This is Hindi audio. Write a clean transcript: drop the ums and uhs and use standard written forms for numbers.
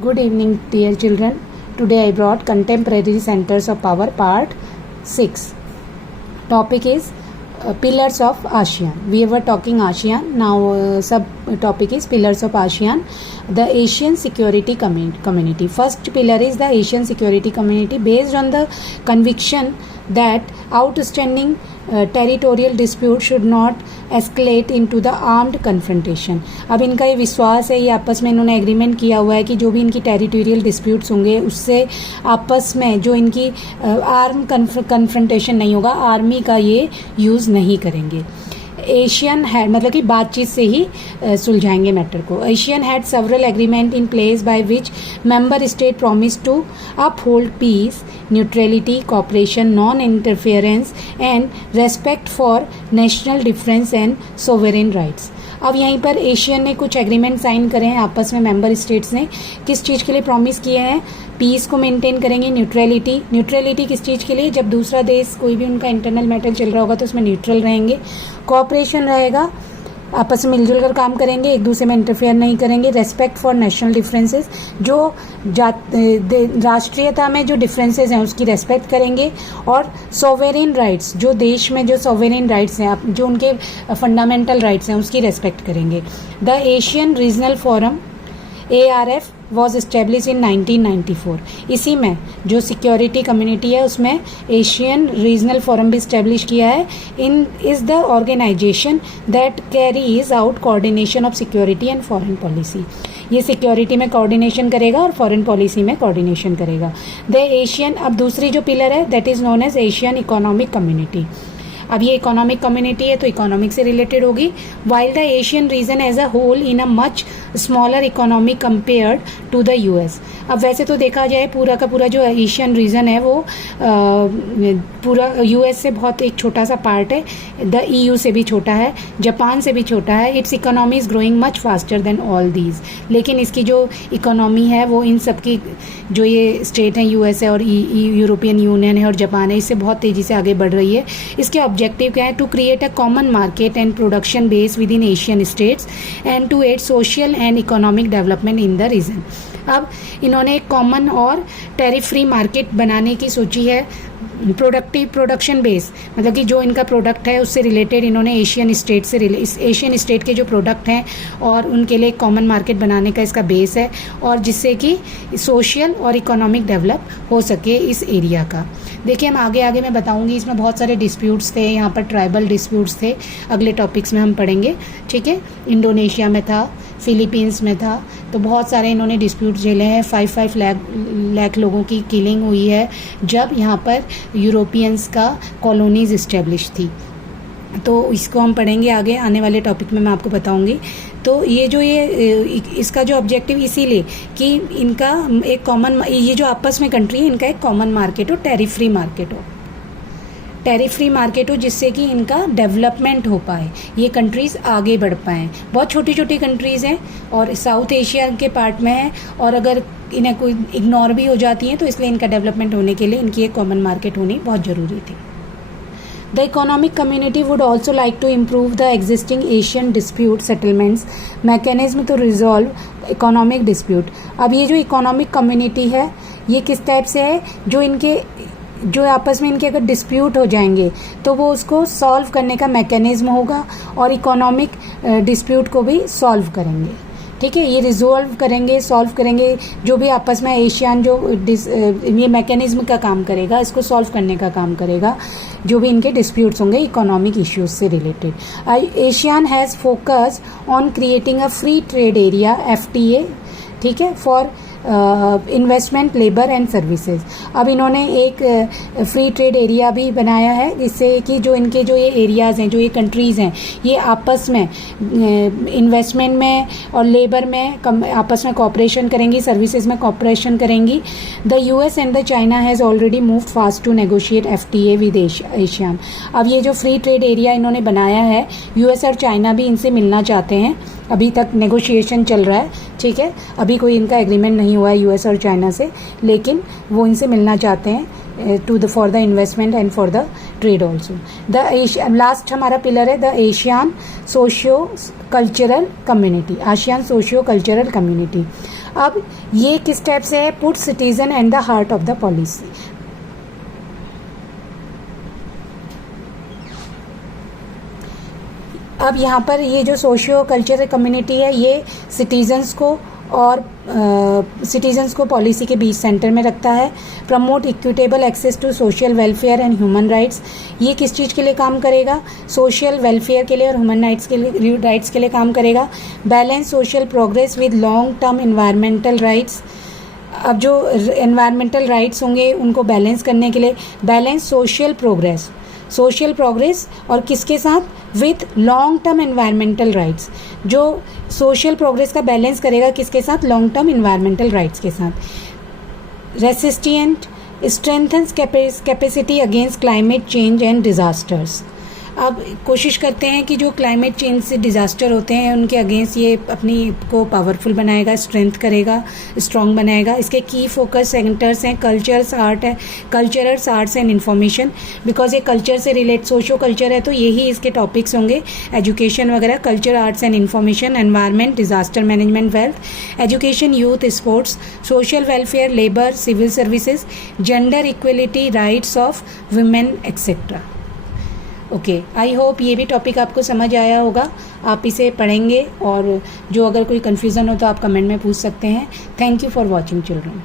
Good evening, dear children. Today I brought Contemporary Centers of Power Part 6. Topic is Pillars of ASEAN. We were talking ASEAN. Now sub-topic is Pillars of ASEAN. The Asian Security Community. First pillar is the Asian Security Community based on the conviction that outstanding territorial dispute should not escalate into the armed confrontation. अब इनका ये विश्वास है, ये आपस में इन्होंने एग्रीमेंट किया हुआ है कि जो भी इनकी टेरिटोरियल डिस्प्यूट्स होंगे उससे आपस में जो इनकी आर्म कन्फ्रंटेशन नहीं होगा, आर्मी का ये यूज़ नहीं करेंगे. एशियन हैड मतलब कि बातचीत से ही सुलझाएंगे मैटर को. ASEAN had several agreement in place by which member state promise to uphold peace, neutrality, cooperation, non interference and respect for national difference and sovereign rights. अब यहीं पर एशियन ने कुछ एग्रीमेंट साइन करे हैं आपस में, मेंबर स्टेट्स ने किस चीज़ के लिए प्रॉमिस किए हैं. पीस को मेंटेन करेंगे, न्यूट्रलिटी किस चीज़ के लिए, जब दूसरा देश कोई भी उनका इंटरनल मैटर चल रहा होगा तो उसमें न्यूट्रल रहेंगे. कोऑपरेशन रहेगा, आपस में मिलजुल कर काम करेंगे, एक दूसरे में इंटरफेयर नहीं करेंगे. रेस्पेक्ट फॉर नेशनल डिफरेंसेस, जो राष्ट्रीयता में जो डिफरेंसेस हैं उसकी रेस्पेक्ट करेंगे. और सोवेरेन राइट्स, जो देश में जो सोवेरेन राइट्स हैं, जो उनके फंडामेंटल राइट्स हैं उसकी रेस्पेक्ट करेंगे. The ASEAN regional forum ARF was establish in 1994. इसी में जो सिक्योरिटी कम्युनिटी है उसमें एशियन रीजनल फोरम भी इस्टेब्लिश किया है. Is the organisation that carries out coordination of security and foreign policy. ये सिक्योरिटी में कोऑर्डिनेशन करेगा और फॉरेन पॉलिसी में कोऑर्डिनेशन करेगा. द एशियन, अब दूसरी जो पिलर है that is known as ASEAN economic community. अब ये इकोनॉमिक कम्युनिटी है तो इकोनॉमिक से रिलेटेड होगी. While the ASEAN region as a whole in a much smaller economy compared to the US. अब वैसे तो देखा जाए पूरा का पूरा जो एशियन रीजन है वो पूरा US से बहुत एक छोटा सा पार्ट है, द EU से भी छोटा है, जापान से भी छोटा है. It's economy is growing much faster than all these. लेकिन इसकी जो इकोनॉमी है वो इन सब की जो ये स्टेट हैं US है और यूरोपियन यूनियन है और जापान है, इससे बहुत तेज़ी से आगे बढ़ रही है. इसके ऑब्जेक्टिव क्या है? To create a common market and production base within ASEAN states and to aid social and economic development in the region. अब इन्होंने एक कॉमन और टैरिफ फ्री मार्केट बनाने की सोची है. प्रोडक्शन बेस मतलब कि जो इनका प्रोडक्ट है उससे रिलेटेड इन्होंने एशियन स्टेट से एशियन स्टेट के जो प्रोडक्ट हैं और उनके लिए कॉमन मार्केट बनाने का इसका बेस है, और जिससे कि सोशल और इकोनॉमिक डेवलप हो सके इस एरिया का. देखिए हम आगे मैं बताऊंगी. इसमें बहुत सारे डिस्प्यूट्स थे, यहाँ पर ट्राइबल डिस्प्यूट्स थे, अगले टॉपिक्स में हम पढ़ेंगे. ठीक है, इंडोनेशिया में था, फिलीपींस में था, तो बहुत सारे इन्होंने डिस्प्यूट झेले हैं. 5 लाख लोगों की किलिंग हुई है जब यहाँ पर यूरोपियंस का कॉलोनीज इस्टेब्लिश थी. तो इसको हम पढ़ेंगे आगे आने वाले टॉपिक में, मैं आपको बताऊंगी. तो ये इसका जो ऑब्जेक्टिव इसीलिए कि इनका एक कॉमन, ये जो आपस में कंट्री है इनका एक कॉमन मार्केट हो, टैरिफ फ्री मार्केट हो, जिससे कि इनका डेवलपमेंट हो पाए, ये कंट्रीज़ आगे बढ़ पाएँ. बहुत छोटी छोटी कंट्रीज़ हैं और साउथ एशिया के पार्ट में है, और अगर इन्हें कोई इग्नोर भी हो जाती हैं तो इसलिए इनका डेवलपमेंट होने के लिए इनकी एक कॉमन मार्केट होनी बहुत ज़रूरी थी. The economic community would also like to improve the existing Asian dispute settlements mechanism to resolve economic dispute. अब ये जो इकोनॉमिक कम्युनिटी है ये किस टाइप से है? जो आपस में इनके अगर डिस्प्यूट हो जाएंगे तो वो उसको सॉल्व करने का मैकेनिज्म होगा और इकोनॉमिक डिस्प्यूट को भी सॉल्व करेंगे. ठीक है, ये रिजोल्व करेंगे, सॉल्व करेंगे. जो भी आपस में एशियन जो ये मैकेनिज्म का काम करेगा, इसको सॉल्व करने का काम करेगा, जो भी इनके डिस्प्यूट्स होंगे इकोनॉमिक इश्यूज से related. Asian has focus on creating a free trade area FTA. ठीक है, for investment, labour and services. अब इन्होंने एक फ्री ट्रेड एरिया भी बनाया है जिससे कि जो इनके जो ये एरियाज़ हैं, जो ये कंट्रीज़ हैं, ये आपस में इन्वेस्टमेंट में और लेबर में आपस में कॉपरेशन करेंगी, सर्विसेज में कॉपरेशन करेंगी. The US and the China has already moved fast to negotiate FTA with ASEAN. अब ये जो फ्री ट्रेड एरिया इन्होंने बनाया है, US और चाइना भी इनसे मिलना चाहते हैं. अभी तक नेगोशिएशन चल रहा है. ठीक है, अभी कोई इनका एग्रीमेंट नहीं हुआ है US और चाइना से, लेकिन वो इनसे मिलना चाहते हैं for the investment and for the trade also. Last हमारा पिलर है the Asian socio cultural community. अब ये किस टाइप से है, put citizen and the heart of the policy. अब यहाँ पर ये जो सोशियो कल्चरल कम्युनिटी है ये सिटीजन्स को पॉलिसी के बीच सेंटर में रखता है। Promote equitable access to social welfare and human rights, ये किस चीज़ के लिए काम करेगा, सोशल वेलफेयर के लिए और ह्यूमन राइट्स के लिए काम करेगा। Balance social progress with long term environmental rights, अब जो एनवायरमेंटल राइट्स होंगे उनको बैलेंस करने के लिए बैलेंस सोशल प्रोग्रेस और किसके साथ, with long term environmental rights, जो सोशल प्रोग्रेस का बैलेंस करेगा किसके साथ, लॉन्ग टर्म एनवायरमेंटल राइट्स के साथ। Resistant strengthens capacity against climate change and disasters, अब कोशिश करते हैं कि जो क्लाइमेट चेंज से डिज़ास्टर होते हैं उनके अगेंस्ट ये अपनी को पावरफुल बनाएगा, स्ट्रेंथ करेगा, स्ट्रॉन्ग बनाएगा। इसके की फोकस सेंटर्स हैं culturals arts and information, because ये कल्चर से रिलेट सोशो कल्चर है तो यही इसके टॉपिक्स होंगे, एजुकेशन वगैरह, culture arts and information, environment, disaster management, wealth, education, youth, sports, social welfare, labour, civil services, gender equality, rights of women etcetera. Okay, I hope ये भी टॉपिक आपको समझ आया होगा। आप इसे पढ़ेंगे और जो अगर कोई कन्फ्यूज़न हो तो आप कमेंट में पूछ सकते हैं। Thank you for watching children.